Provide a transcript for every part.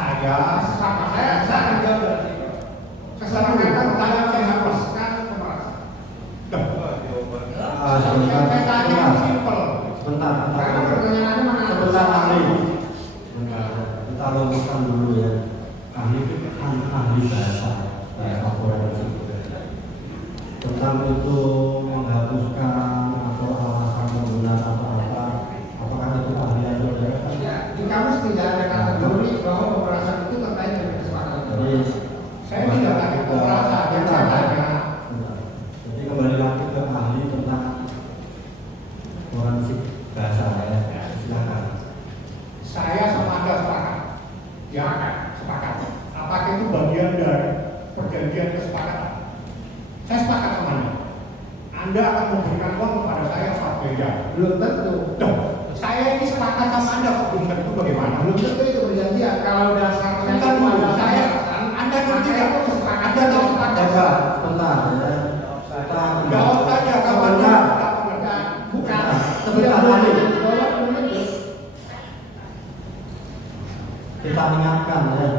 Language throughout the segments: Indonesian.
saya menjawab dari itu. Kesepakatan pertanyaan saya hapuskan pemerasan. Sebentar, Karena pertanyaannya mana? sebentar ahli. Kita luruskan dulu ya. Ahli itu kan ahli bahasa forensik. Tentang itu menghapuskan atau alasan penggunaan atau apa, apakah itu keahlian saudara? Ya, di kamus tidak ada kategori bahwa pemerasan itu terkait dengan kesepakatan. Jadi Saya tidak tanya pemerasan, yang saya tanya. Jadi kembali lagi ke ahli tentang forensik bahasa ya. Silakan. Saya sama Anda sepakat. Ya, sepakat. Apakah itu bagian dari perjanjian kesepakatan? Saya sepakat sama Anda. Anda akan memberikan uang kepada saya 4 miliar. Belum tentu. Duh, saya ini sepakat sama Anda kok belum tentu bagaimana? Belum tentu itu perjanjian. Kalau dasarnya kepada saya, Anda ngerti nggak? Anda tahu sepakat? Sebentar ya. Jawab saja kapan bukan. Sebentar ahli. Kita ingatkan ya,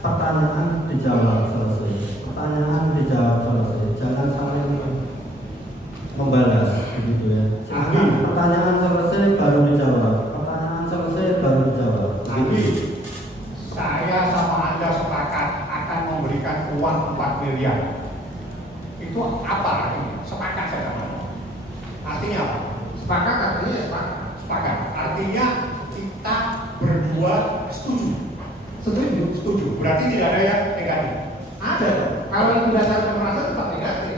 pertanyaan dijawab selesai. Pertanyaan dijawab selesai. Jangan saling membalas begitu ya. Silakan. Pertanyaan selesai baru dijawab. Pertanyaan selesai baru dijawab. Nanti saya sama Anda sepakat akan memberikan uang 4 miliar. Itu apa artinya? Sepakat saya sama Anda. Artinya apa? Sepakat artinya sepakat. Sepakat. Artinya kita berdua setuju. Setuju. Berarti tidak ada yang negatif. Ada. Kalau itu dasar pemerasan tetap negatif.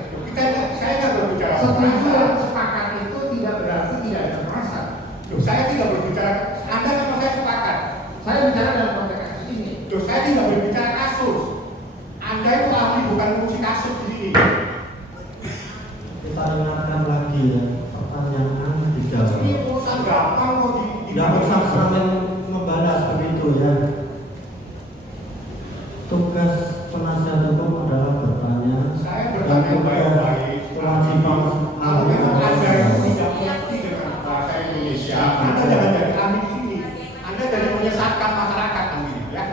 Saya tidak berbicara setuju dan sepakat itu tidak berarti tidak ada pemerasan. Saya tidak berbicara. Anda sama saya sepakat. Saya bicara dalam konteks kasus ini. Saya tidak berbicara kasus. Anda itu ahli bukan fungsi kasus di sini. Kita ingatkan lagi ya, pertanyaan dijawab. Ini urusan gampang kok di. Tidak usah saling membalas begitu ya. Tugas penasihat hukum adalah bertanya. Saya bertanya baik-baik. Kewajiban Kalau memang Anda yang tidak mengerti dengan bahasa Indonesia, Anda jangan jadi ahli di sini. Anda jadi menyesatkan masyarakat nanti, ya.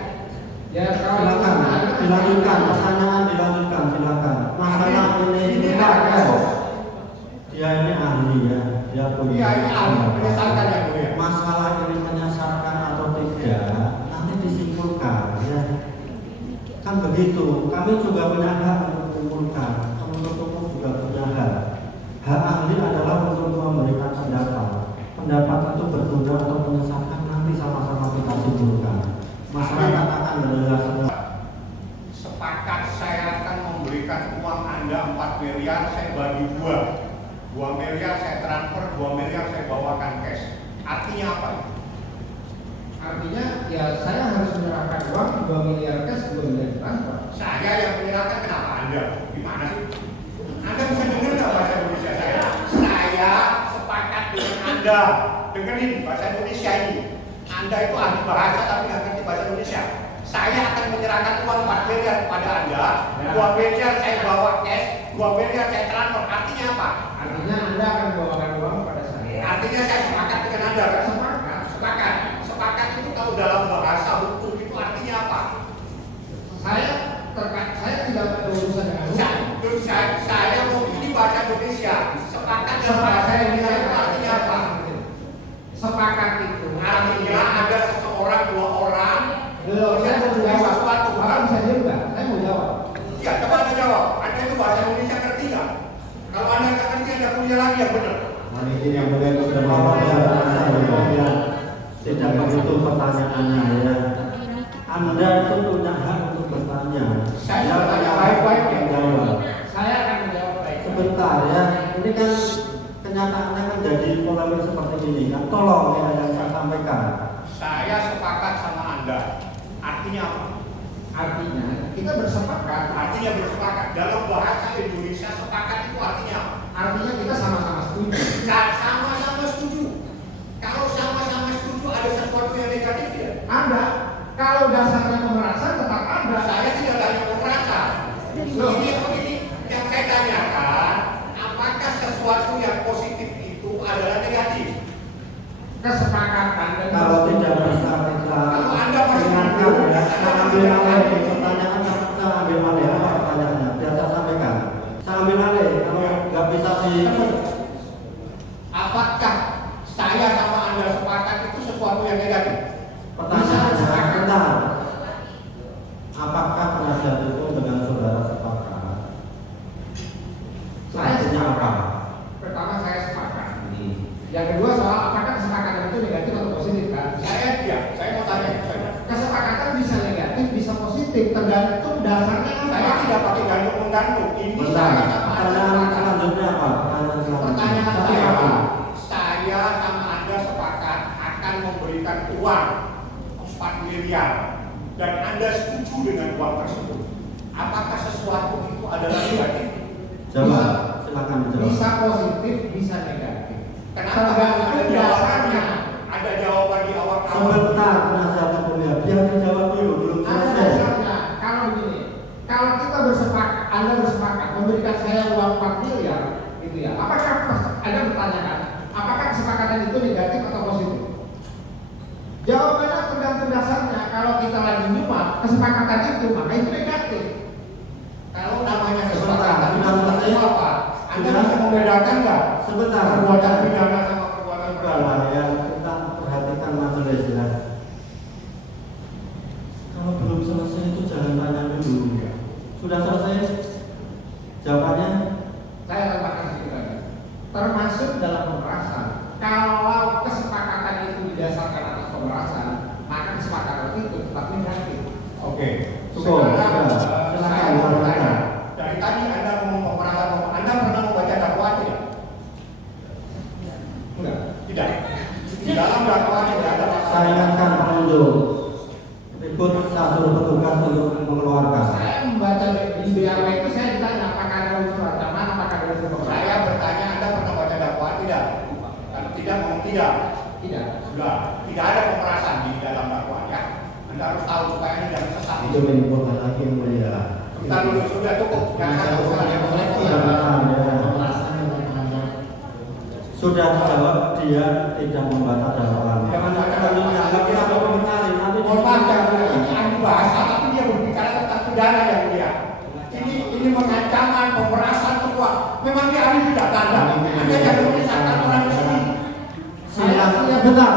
Ya, Silakan, dilanjutkan pertanyaan, dilanjutkan silakan. Masalah ini tidak kasus. dia ini ahli ya, dia punya. Iya, ini ahli menyesatkan yang mulia. Masalah ini menyesatkan atau tidak, nanti disimpulkan ya. Kan begitu, kami juga punya hak untuk menyimpulkan, penuntut umum juga punya hak. Hak ahli adalah untuk memberikan pendapat. Pendapat itu berguna atau menyesatkan nanti sama-sama kita simpulkan. Masyarakat akan mendengar semua. Sepakat saya akan memberikan uang Anda 4 miliar, saya bagi 2 miliar saya transfer, 2 miliar saya bawakan cash. Artinya apa? Artinya ya saya harus menyerahkan uang 2 miliar cash, 2 miliar transfer. Saya yang menyerahkan, kenapa Anda? Gimana sih? Anda bisa dengar nggak bahasa Indonesia saya? Saya sepakat dengan Anda. Dengerin bahasa Indonesia ini. Anda itu ahli bahasa tapi nggak ngerti bahasa Indonesia. Saya akan menyerahkan uang 4 miliar kepada Anda, 2 miliar saya bawa cash, 2 miliar saya transfer. Artinya apa? Artinya Anda akan membawakan uang kepada saya. Artinya saya sepakat dengan Anda, kan? Sepakat. Sepakat itu kalau dalam bahasa hukum itu artinya apa? Saya tidak ada urusan dengan hukum. Saya mau ini bahasa Indonesia. Sepakat dan bahasa Indonesia itu artinya apa? Sepakat itu artinya ada seseorang, 2 orang. Saya mau jawab sesuatu. Bapak bisa juga. Saya mau jawab. Ya, coba Anda jawab. Anda itu bahasa Indonesia ngerti nggak? Kalau Anda nggak ngerti, Anda punya lagi yang benar. Ini yang mulia sudah ya. Tidak begitu pertanyaannya ya. Anda itu punya hak untuk bertanya. Saya bertanya baik-baik ya. Jawab. Saya akan menjawab baik. Sebentar ya. Ini kan kenyataannya kan jadi polemik seperti ini kan. Tolong ya yang saya sampaikan. Saya sepakat sama Anda. Artinya apa? Artinya kita bersepakat. Artinya bersepakat. Dalam bahasa Indonesia sepakat itu artinya apa? Artinya kita sama-sama setuju. Sama-sama setuju. Kalau sama-sama setuju ada sesuatu yang negatif ya? Ada. Kalau dasarnya pemerasan tetap ada. Saya tidak tanya pemerasan. Ini yang saya tanyakan. Apakah sesuatu yang positif itu adalah negatif? Kesepakatan dan Kalau tidak bisa kita kalau Anda masih ingatkan ya. ambil alih pertanyaan, saya ambil alih apa pertanyaannya? Biar saya sampaikan. Saya ambil alih kalau nggak bisa di. Apakah saya sama Anda sepakat itu sesuatu yang negatif? Pertanyaannya sebentar. Apakah penasihat hukum dengan saudara sepakat? Saya Artinya apa? Pertama saya sepakat. Yang kedua soal apakah kesepakatan itu negatif atau positif kan? Saya mau tanya itu saja. Kesepakatan bisa negatif, bisa positif, tergantung dasarnya apa. Saya tidak pakai gantung-gantung. Ini Bentar. saya sama Anda Pertanyaan sepakat. selanjutnya apa? Pertanyaan Satu saya, lagi. saya sama Anda sepakat akan memberikan uang 4 miliar dan Anda setuju dengan uang tersebut. Apakah sesuatu itu adalah negatif? Jawab. Silakan dijawab. Bisa positif, bisa negatif. Kenapa ada jawabannya? Ada jawaban di awal-awal. Sebentar penasihat hukum ya. Biar dijawab dulu, belum Ada selesai. dasarnya. Kalau begini, kalau kita bersepakat, Anda bersepakat memberikan saya uang 4 miliar, gitu ya. Apakah Anda bertanyakan, apakah kesepakatan itu negatif atau positif? Jawabannya tergantung dasarnya. Kalau kita lagi nyumat kesepakatan itu, maka itu negatif. Kalau namanya Sebentar, kesepakatan sudah selesai. itu apa? Anda Sudah. bisa membedakan nggak? Sebentar. Perbuatan pidana sama perbuatan perdana. Ya, kita perhatikan majelis ya. Kalau belum selesai itu jangan tanya dulu. Sudah selesai? Jawabannya? Saya tambahkan sedikit lagi. Termasuk dalam pemerasan. Kalau kesepakatan itu didasarkan atas pemerasan, maka kesepakatan itu tetap negatif. Oke. Cukup. Sekarang, Silakan, saya silakan. mau bertanya. Dari tadi Anda ngomong pemerasan, Anda pernah membaca dakwaan tidak? Enggak. Tidak. Di dalam dakwaan tidak ada pasal. Saya ingatkan pengunjung. Ikut saya suruh petugas untuk mengeluarkan. Saya membaca di BAW itu saya ditanya apakah ada unsur ancaman, apakah ada unsur pemerasan. Saya bertanya, Anda pernah baca dakwaan tidak? Kalau tidak, ngomong tidak. Tidak. Sudah. Tidak ada pemerasan di dalam dakwaan ya. Anda harus tahu supaya Anda jangan sesat. Itu menimbulkan lagi yang mulia. Kita dulu sudah cukup. Jangan urusan yang Sudah dijawab, dia tidak membaca dakwaan. Kalau dianggap kita komentari nanti Mohon maaf ya, dibaca. ini ahli bahasa, tapi dia berbicara tentang pidana yang mulia. Ini mengancaman, pemerasan semua. Memang dia ahli tidak tanda. Anda jangan menyesatkan orang di sini. Silakan benar.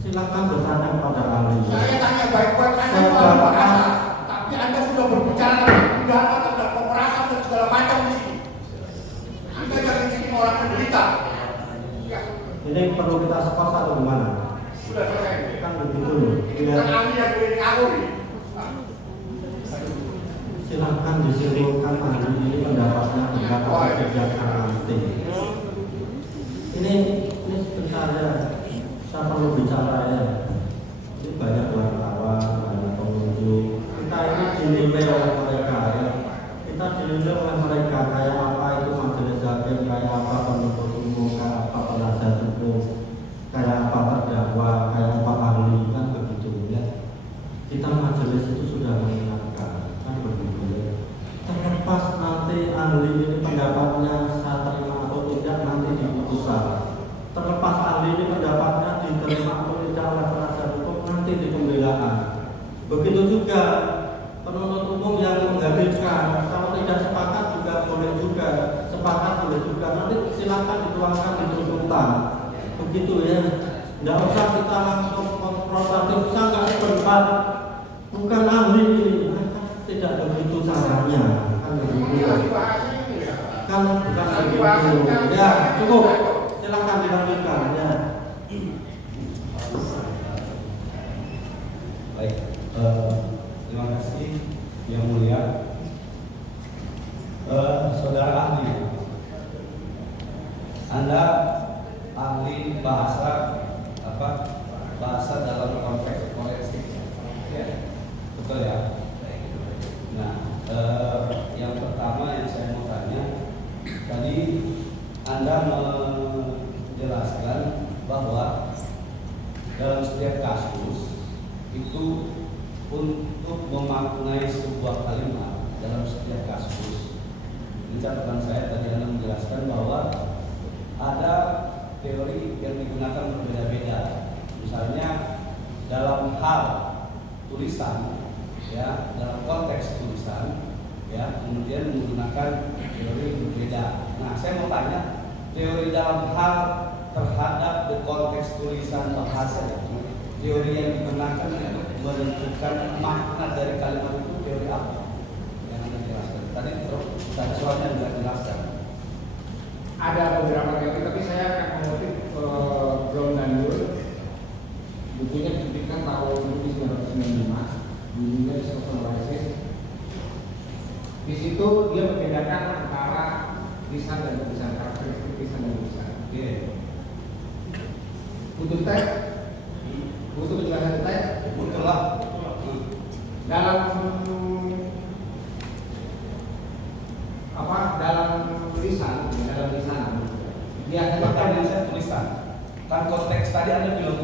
Silakan bertanya kepada ahli. Saya tanya baik-baik, Anda itu ahli bahasa, tapi Anda sudah berbicara tentang pidana, tentang pemerasan dan segala macam di sini. Anda jangan bikin orang menderita. Ya, Ini perlu kita skors atau gimana? sudah selesai. Kan begitu. Ini bukan ahli yang boleh ngawur ini. Silakan disimpulkan ahli ini pendapatnya berkata kebijakan nanti. Ini sebentar ya. Saya perlu bicara ya. Ini banyak wartawan, banyak pengunjung. Kita ini dinilai oleh mereka ya. Kita dinilai oleh mereka kayak apa itu majelis hakim, kayak apa penuntut umum, kayak apa penasihat hukum, kayak apa terdakwa, kayak apa ahli, kan begitu ya. Kita majelis itu sudah mengingatkan, kan begitu ya. Terlepas nanti ahli ini pendapatnya saya terima atau tidak nanti di putusan. Terlepas ahli ini pendapatnya diterima atau tidak oleh penasihat hukum nanti di pembelaan. Begitu juga penuntut umum yang menghadirkan, kalau tidak sepakat juga boleh juga, sepakat boleh juga. Nanti silakan dituangkan di tuntutan. Begitu ya. Tidak usah kita langsung konfrontatif, sangat berdebat. Bukan ahli ini, tidak begitu caranya. Kan begitu. Ini ahli bahasa ini ya. Kan bukan begitu. Ya, cukup. Silakan dilanjutkan ya. Baik, terima kasih yang mulia. Saudara ahli, Anda ahli bahasa apa? Bahasa dalam konteks forensik, ya, betul ya. Nah, yang pertama yang saya mau tanya, tadi Anda menjelaskan bahwa dalam setiap kasus itu untuk memaknai sebuah kalimat dalam setiap kasus. Ini catatan saya tadi Anda menjelaskan bahwa ada teori yang digunakan berbeda-beda. Misalnya dalam hal tulisan, ya, dalam konteks tulisan, ya, kemudian menggunakan teori berbeda. Nah, saya mau tanya, teori dalam hal terhadap the konteks tulisan bahasa, teori yang digunakan untuk menentukan makna dari kalimat itu teori apa? Yang Anda jelaskan. Tadi soalnya tidak jelaskan. Ada beberapa teori, tapi saya akan mengutip John Dandur, bukunya diterbitkan tahun 1995, judulnya Social Crisis. Di situ dia membedakan antara lisan dan tulisan, karakteristik lisan dan tulisan. Oke. Butuh teks, butuh penjelasan teks. Betul lah. Dalam lisan biasanya Pertanyaan saya tulisan. Kan konteks tadi Anda bilang